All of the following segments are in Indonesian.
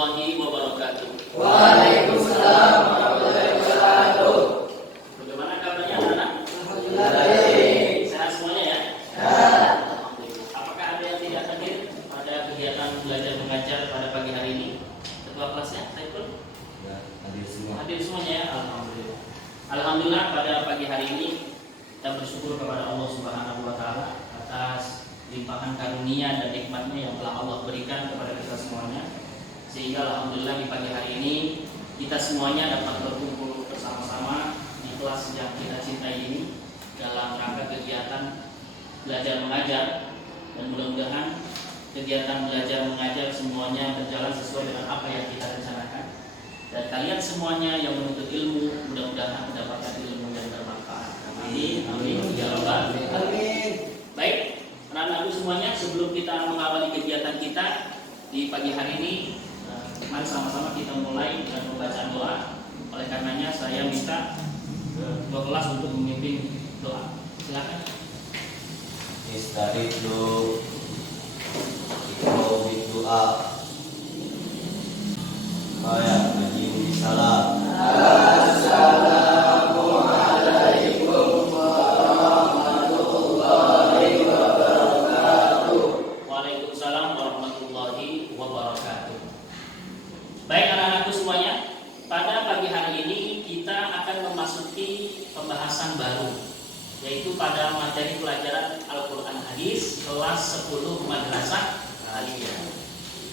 warahmatullahi wabarakatuh. Waalaikumsalam warahmatullahi wabarakatuh. Bagaimana kabarnya anak-anak? Alhamdulillah baik. Sehat semuanya ya? Sehat. Alhamdulillah. Apakah ada yang tidak hadir pada kegiatan belajar mengajar pada pagi hari ini? Ketua kelasnya, Saiful? Ya, hadir semua. Hadir semuanya ya? Alhamdulillah. Alhamdulillah pada pagi hari ini kita bersyukur kepada Allah Subhanahu wa taala atas limpahan karunia dan nikmatnya yang telah Allah berikan kepada kita semuanya, sehingga alhamdulillah di pagi hari ini kita semuanya dapat berkumpul bersama-sama di kelas yang kita cintai ini dalam rangka kegiatan belajar mengajar, dan mudah-mudahan kegiatan belajar mengajar semuanya berjalan sesuai dengan apa yang kita rencanakan, dan kalian semuanya yang menuntut ilmu mudah-mudahan mendapatkan ilmu yang bermanfaat. Amin. Amin. Ya Rabbal Amin. Baik, anak-anakku semuanya, sebelum kita mengawali kegiatan kita di pagi hari ini, mari sama-sama kita mulai dengan pembacaan doa. Oleh karenanya saya minta ketua kelas untuk memimpin doa. Silakan. Istaridu ikro doa. Kayak majin salam. Assalamualaikum warahmatullahi wabarakatuh. Waalaikumsalam warahmatullahi wabarakatuh. Baik anak-anakku semuanya, pada pagi hari ini kita akan memasuki pembahasan baru, yaitu pada materi pelajaran Al-Quran Hadis kelas 10 Madrasah Aliyah.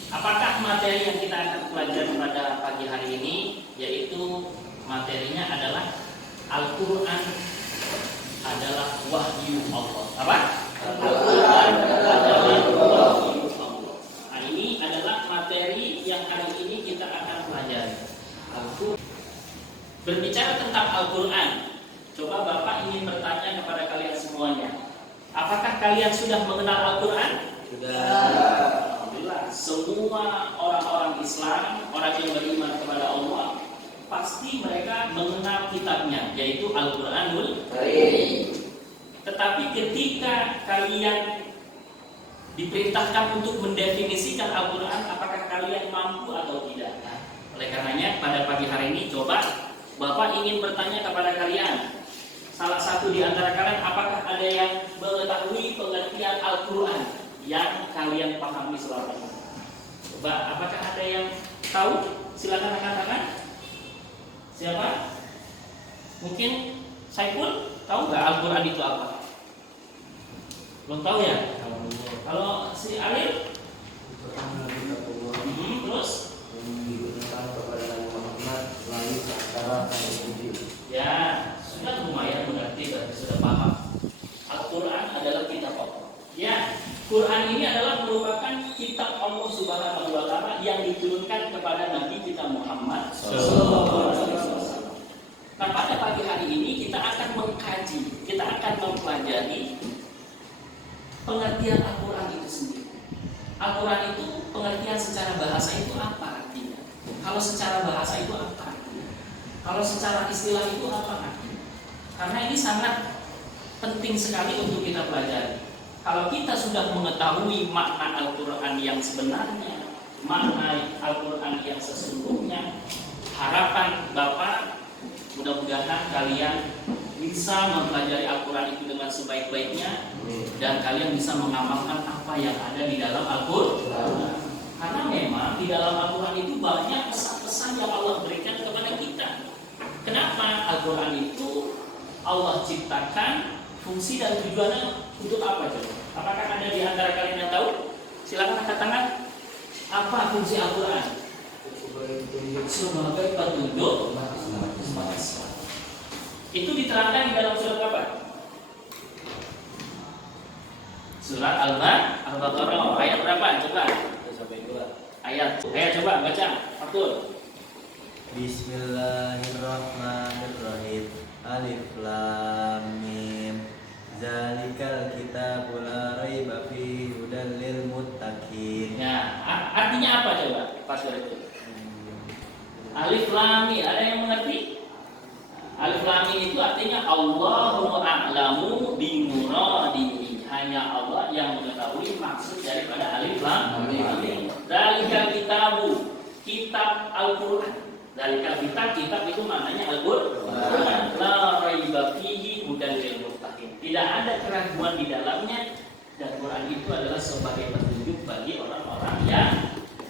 Apakah materi yang kita akan pelajari pada pagi hari ini? Yaitu materinya adalah Al-Quran adalah wahyu Allah. Apa? Al-Quran adalah wahyu Allah. Nah, ini adalah materi yang hari ini kita akan pelajari. Al-Quran. Berbicara tentang Al-Quran, coba Bapak ingin bertanya kepada kalian semuanya, apakah kalian sudah mengenal Al-Quran? Sudah. Alhamdulillah, semua orang-orang Islam, orang yang beriman kepada Allah, pasti mereka mengenal kitabnya, yaitu Al-Quranul Karim. Tetapi ketika kalian diperintahkan untuk mendefinisikan Al-Quran, apakah kalian mampu atau tidak? Nah, oleh karenanya pada pagi hari ini coba Bapak ingin bertanya kepada kalian, salah satu di antara kalian, apakah ada yang mengetahui pengertian Al-Quran yang kalian pahami selama ini? Coba, apakah ada yang tahu? Silakan angkat tangan. Siapa? Mungkin Saiful tahu nggak Al-Quran itu apa? Belum tahu ya? Kalau si Alif? Terus? Ya, sudah lumayan mengerti, berarti sudah paham. Al-Quran adalah kitab Allah. Ya, Quran ini adalah merupakan kitab Allah Subhanahu wa taala yang diturunkan kepada Nabi kita Muhammad sallallahu alaihi wasallam. Nah, pada pagi hari ini kita akan mengkaji, kita akan mempelajari pengertian Al-Quran itu sendiri. Al-Quran itu pengertian secara bahasa itu apa artinya? Kalau secara bahasa itu apa artinya? Kalau secara istilah itu apa artinya? Karena ini sangat penting sekali untuk kita pelajari. Kalau kita sudah mengetahui makna Al-Quran yang sebenarnya, makna Al-Quran yang sesungguhnya, harapan Bapak mudah-mudahan kalian bisa mempelajari Al-Quran itu dengan sebaik-baiknya, dan kalian bisa mengamalkan apa yang ada di dalam Al-Quran. Karena memang di dalam Al-Quran itu banyak pesan-pesan yang Allah berikan kepada kita. Kenapa Al-Quran itu Allah ciptakan, fungsi dan tujuannya untuk apa coba? Apakah ada di antara kalian yang tahu? Silakan angkat tangan. Apa fungsi Al-Quran? Sebagai petunjuk. Itu diterangkan di dalam surat apa? Surat Al-Baqarah ayat berapa? Coba. Ayat coba baca. Betul. Bismillahirrahmanirrahim. Alif lam mim. Zalikal kitabul la raiba fihi hudal lil muttaqin. Ya, artinya apa coba? Pas itu. Alif lam mim, ada yang mengerti? Alif lam mim itu artinya Allahu a'lamu bi muradihi. Hanya Allah yang mengetahui maksud daripada alif lam mim. Zalikal kitabu, kitab Al-Qur'an. Zalikal kitab itu maknanya Al-Qur'an. La raiba fihi hudan lil muttaqin. Tidak ada keraguan di dalamnya, dan Quran itu adalah sebagai petunjuk bagi orang-orang yang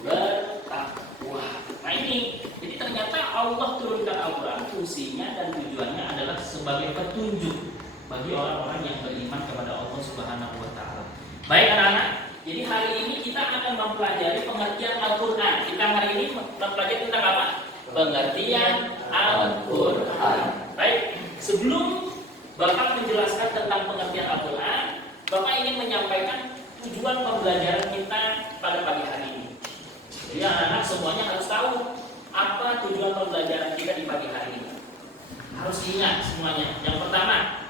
bertakwa. Nah ini, jadi ternyata Allah turunkan Al-Quran, fungsinya dan tujuannya adalah sebagai petunjuk bagi orang-orang yang beriman kepada Allah Subhanahu wa Ta'ala. Baik anak-anak, jadi hari ini kita akan mempelajari pengertian Al-Quran. Kita hari ini mempelajari tentang apa? Pengertian Al-Quran. Baik, sebelum Bapak menjelaskan tentang pengertian Al-Quran, Bapak ingin menyampaikan tujuan pembelajaran kita pada pagi hari ini. Jadi anak-anak semuanya harus tahu apa tujuan pembelajaran kita di pagi hari ini. Harus ingat semuanya. Yang pertama,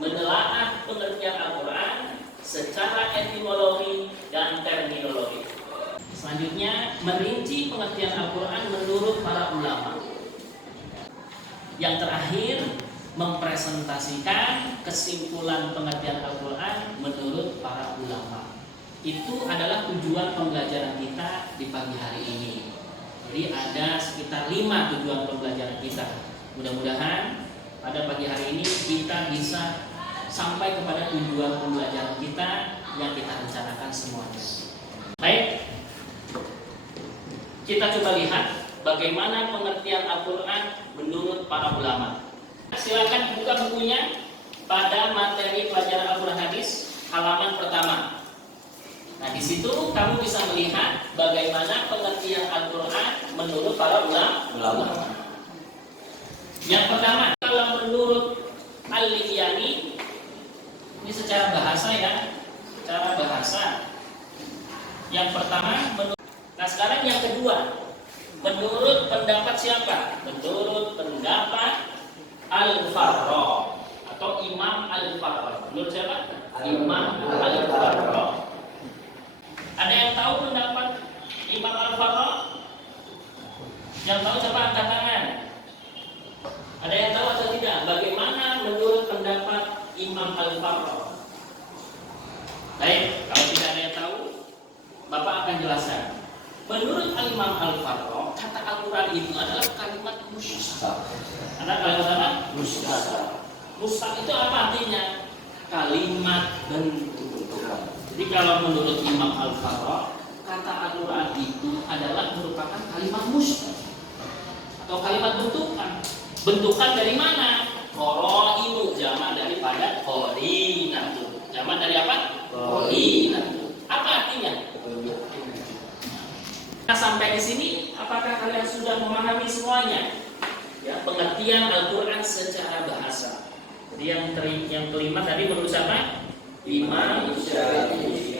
menelaah pengertian Al-Quran secara etimologi dan terminologi. Selanjutnya, merinci pengertian Al-Quran menurut para ulama. Yang terakhir, mempresentasikan kesimpulan pengertian Al-Quran menurut para ulama. Itu adalah tujuan pembelajaran kita di pagi hari ini. Jadi ada sekitar 5 tujuan pembelajaran kita. Mudah-mudahan pada pagi hari ini kita bisa sampai kepada tujuan pembelajaran kita yang kita rencanakan semuanya. Baik, kita coba lihat bagaimana pengertian Al-Quran menurut para ulama. Silakan buka bukunya pada materi pelajaran Al-Quran hadis halaman pertama. Nah, di situ kamu bisa melihat bagaimana pengertian Al-Quran menurut para ulama. Yang pertama, kalau menurut Al-Liyani, ini secara bahasa ya, secara bahasa. Yang pertama, nah sekarang yang kedua, menurut pendapat siapa? Menurut pendapat Al-Farra atau Imam Al-Farra. Menurut siapa? Imam Al-Farra. Ada yang tahu pendapat Imam Al-Farra? Yang tahu siapa angkat tangan? Ada yang tahu atau tidak? Bagaimana menurut pendapat Imam Al-Farra? Baik, kalau tidak ada yang tahu, Bapak akan jelaskan. Menurut Imam Al-Farra, kata Al-Quran itu adalah kalimat mustaq. Ada kalimat apa? Mustaq. Mustaq itu apa artinya? Kalimat bentukan. Jadi kalau menurut Imam Al-Farra, kata Al-Quran itu adalah merupakan kalimat mustaq atau kalimat bentukan. Bentukan dari mana? Qarainu, jamak daripada qarinatu. Jamak dari apa? Qarinatu. Apa artinya? Nah, sampai di sini, apakah kalian sudah memahami semuanya? Ya, pengertian Al-Quran secara bahasa. Jadi yang kelima tadi menurut siapa? Imam Syafi'i.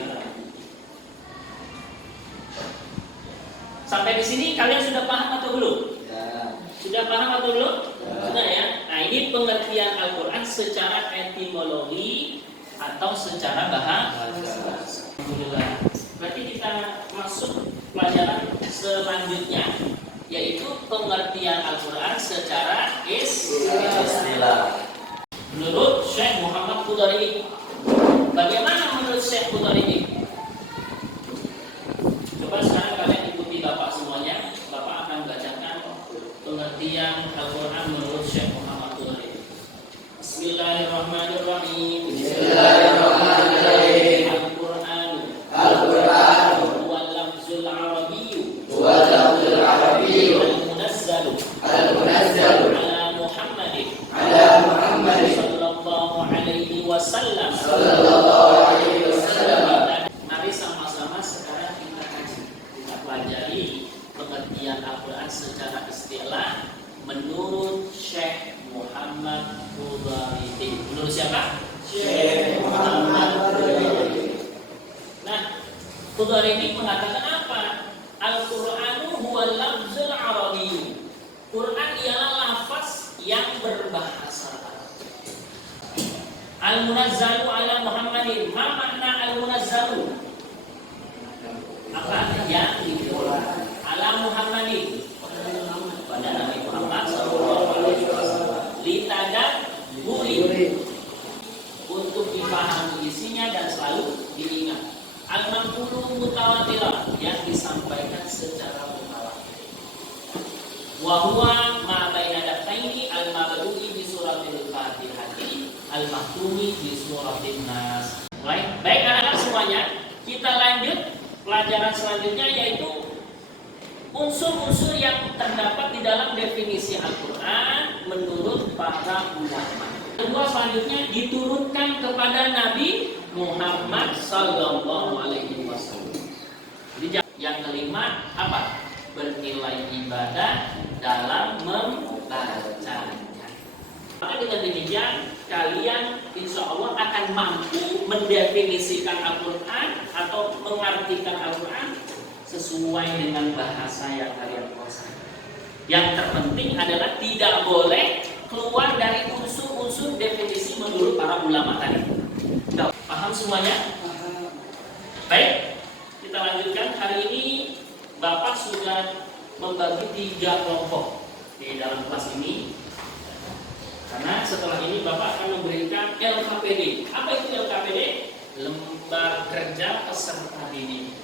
Sampai di sini kalian sudah paham atau belum? Ya. Sudah paham atau belum? Ya. Sudah ya. Nah, ini pengertian Al-Quran secara etimologi atau secara bahasa. Alhamdulillah. Berarti kita masuk pelajaran selanjutnya, yaitu pengertian Al-Quran secara istilah. Menurut Syekh Muhammad Qudari, bagaimana menurut Syekh Qudari? Coba sekarang kalian ikuti Bapak semuanya. Bapak akan bacakan pengertian Al-Quran menurut Syekh Muhammad Qudari. Bismillahirrahmanirrahim. Bismillahirrahmanirrahim. Al-Quran huwal lafzul arabiyyu al-munazzalu ala Muhammadin sallallahu alaihi wasallam. Mari sama-sama sekarang kita kaji, kita pelajari pengertian Al-Quran secara istilah menurut Syekh Muhammad Qudari. Menurut siapa? Syekh Muhammad Qudari. Nah, Qudari ini mengatakan apa? Al-Qur'anu huwal lafzul arabiyyu. Quran ialah lafaz yang berbahasa Arab. Al-munazzalu ala Muhammadin. Ma makna al-munazzalu? Apa? Yang diturunkan ala Muhammadin, pada Nabi Muhammad SAW. Litadabburi, untuk dipahami isinya dan selalu diingat. Al-manqulu mutawatirah, yang disampaikan secara mutawatir. Wa huwa ma baina daftaini al-mabdu'i bi suratil Fatihati al-maktumi bi suratin Nas. Baik anak-anak semuanya, kita lanjut pelajaran selanjutnya, yaitu unsur-unsur yang terdapat di dalam definisi Al-Quran menurut para ulama. Kedua, selanjutnya diturunkan kepada Nabi Muhammad Sallallahu Alaihi Wasallam. Jadi yang kelima apa? Bernilai ibadah dalam membacanya. Maka dengan demikian kalian insya Allah akan mampu mendefinisikan Al-Quran atau mengartikan Al-Quran sesuai dengan bahasa yang kalian kuasai. Yang terpenting adalah tidak boleh keluar dari unsur-unsur definisi menurut para ulama tadi. Paham semuanya? Baik, kita lanjutkan. Hari ini Bapak sudah membagi 3 kelompok di dalam kelas ini. Karena setelah ini Bapak akan memberikan LKPD. Apa itu LKPD? Lembar Kerja Peserta Didik.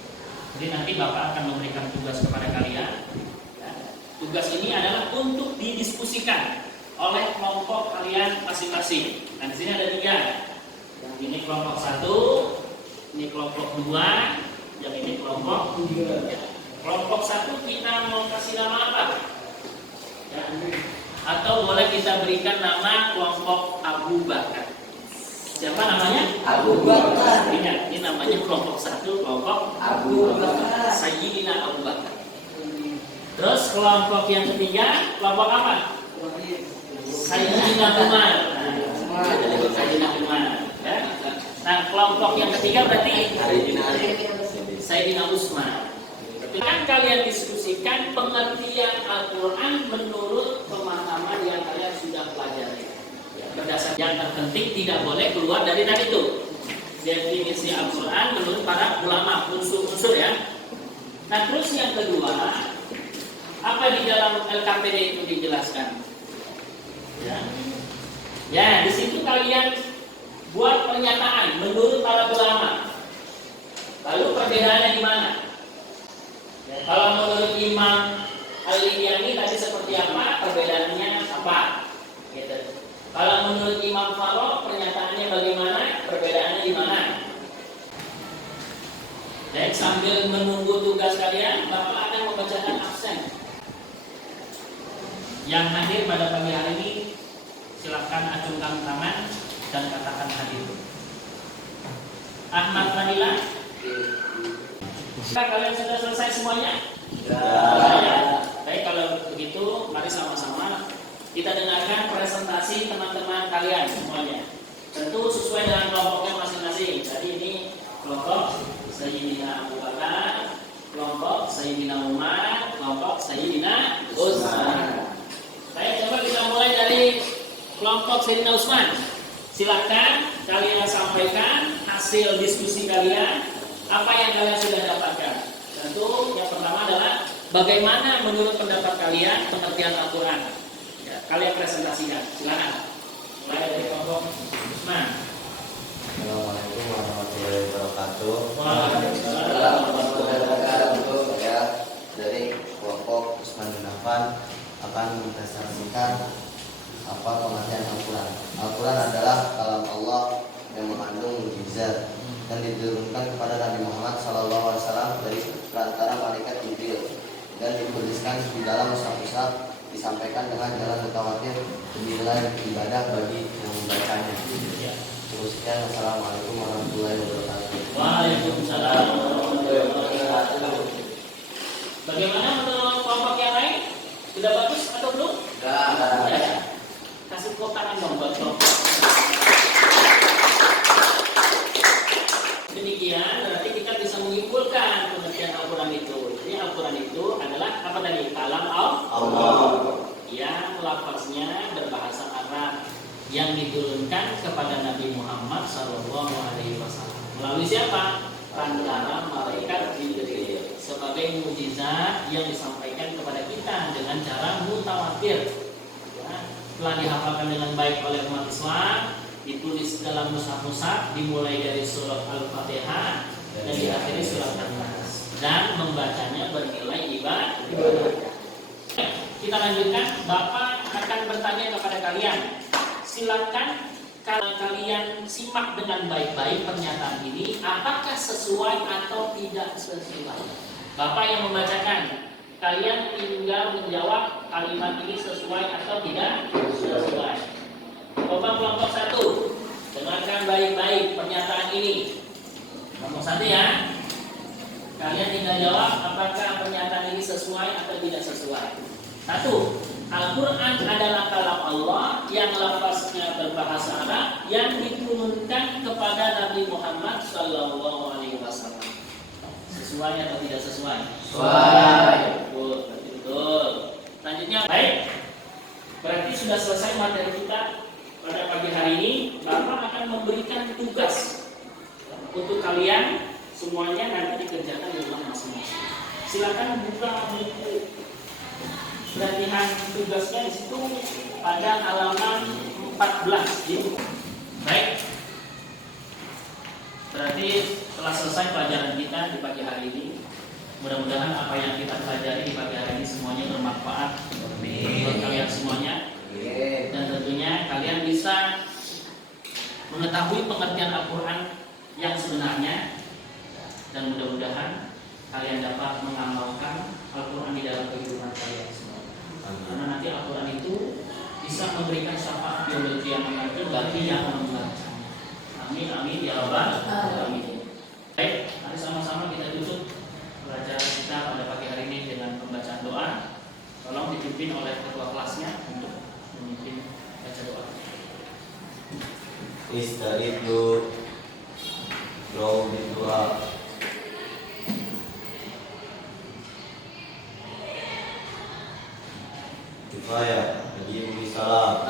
Jadi nanti Bapak akan memberikan tugas kepada kalian. Tugas ini adalah untuk didiskusikan oleh kelompok kalian masing-masing. Nah, di sini ada 3. Yang ini kelompok 1, ini kelompok 2, yang ini kelompok 3. Kelompok 1 kita mau kasih nama apa? Ya. Atau boleh kita berikan nama kelompok Abu Bakar. Siapa namanya? Abu Bakar. Ingat, ini namanya kelompok 1, kelompok Abu Bakar. Sayyidina Abu Bakar. Terus kelompok yang ketiga, kelompok apa? Sayyidina Umar. Sayyidina Umar. Ya. Nah, kelompok yang ketiga berarti Sayyidina Utsman. Kan kalian diskusikan pengertian Al-Quran menurut pemahaman yang kalian sudah pelajari. Berdasarkan yang terpenting tidak boleh keluar dari tadi itu. Definisi Al-Quran menurut para ulama, unsur-unsur ya. Nah, terus yang kedua, apa di dalam LKPD itu dijelaskan? Ya, di situ kalian buat pernyataan menurut para ulama. Lalu perbedaannya di mana? Ya, kalau menurut Imam Al-Liyani tadi seperti apa? Perbedaannya apa? Gitu. Kalau menurut Imam Farok pernyataannya bagaimana? Perbedaannya di mana? Baik, sambil menunggu tugas kalian, Bapak akan membacakan absen. Yang hadir pada pagi hari ini, silakan acungkan tangan dan katakan hadir. Ahmad Fadila. Kalian sudah selesai semuanya? Ya. Baik, kalau begitu mari sama-sama kita dengarkan presentasi teman-teman kalian semuanya. Tentu sesuai dengan kelompoknya masing-masing. Tadi ini kelompok Sayyidina Abu Bakar, kelompok Sayyidina Umar, kelompok Sayyidina Utsman. Baik, coba kita mulai dari kelompok Sayyidina Utsman. Silakan kalian sampaikan hasil diskusi kalian. Apa yang kalian sudah dapatkan? Tentu yang pertama adalah bagaimana menurut pendapat kalian pengertian Al-Quran. Ya, kalian presentasikan. Silakan. Mulai dari kelompok Utsman. Assalamualaikum warahmatullahi wabarakatuh. Waalaikumsalam warahmatullahi wabarakatuh. Saya dari kelompok Utsman bin Affan akan mempresentasikan apa pengertian Al-Quran. Al-Quran adalah kalam Allah yang mengandung mukjizat dan diturunkan kepada Nabi Muhammad SAW dari perantara malaikat Jibril dan dituliskan di dalam mushaf-mushaf, disampaikan dengan jalan mutawatir bernilai ibadah bagi yang membacanya. Sekian, Assalamualaikum warahmatullahi wabarakatuh. Waalaikumsalam warahmatullahi wabarakatuh. Bagaimana menurut kelompok yang lain? Sudah bagus atau belum? Ya. Kasih tepuk tangan dong buat kelompok. Demikian berarti kita bisa menyimpulkan pengertian Al-Quran itu. Jadi Al-Quran itu adalah apa tadi? Kalam Allah yang lafaznya berbahasa Arab yang diturunkan kepada Nabi Muhammad SAW melalui siapa? Perantara malaikat Jibril sebagai mukjizat yang disampaikan kepada kita dengan cara mutawatir. Ya, telah dihafalkan dengan baik oleh umat Islam, ditulis dalam mushaf-mushaf, dimulai dari surat Al-Fatihah dan diakhiri surat An-Nas, dan membacanya bernilai ibadah. kita lanjutkan. Bapak akan bertanya kepada kalian. Silakan kalau kalian simak dengan baik-baik pernyataan ini, apakah sesuai atau tidak sesuai. Bapak yang membacakan, kalian tinggal menjawab kalimat ini sesuai atau tidak sesuai. Coba kelompok 1, dengarkan baik-baik pernyataan ini. Kelompok 1 ya. Kalian tinggal jawab apakah pernyataan ini sesuai atau tidak sesuai. 1. Al-Quran adalah kalam Allah yang lafaznya berbahasa Arab yang diturunkan kepada Nabi Muhammad SAW. Sesuai atau tidak sesuai? Sesuai. Betul, betul. Selanjutnya, baik. Berarti sudah selesai materi kita pada pagi hari ini. Bapak akan memberikan tugas untuk kalian semuanya nanti dikerjakan di rumah masing-masing. Silakan buka buku pelatihan tugasnya di situ pada halaman 14 gitu. Baik. Berarti telah selesai pelajaran kita di pagi hari ini. Mudah-mudahan apa yang kita pelajari di pagi hari ini semuanya bermanfaat buat kalian semuanya. Dan tentunya kalian bisa mengetahui pengertian Al-Quran yang sebenarnya. Dan mudah-mudahan kalian dapat mengamalkan Al-Quran di dalam kehidupan kalian semua. Karena nanti Al-Quran itu bisa memberikan syafaat biologi yang nanti bagi yang membacanya. Amin, amin, ya Rabbal alamin. Baik, mari sama-sama kita tutup pelajaran kita pada pagi hari ini dengan pembacaan doa. Tolong dipimpin oleh ketua kelasnya untuk memimpin baca doa. Istaizu doa. Kifayah, Haji Salam.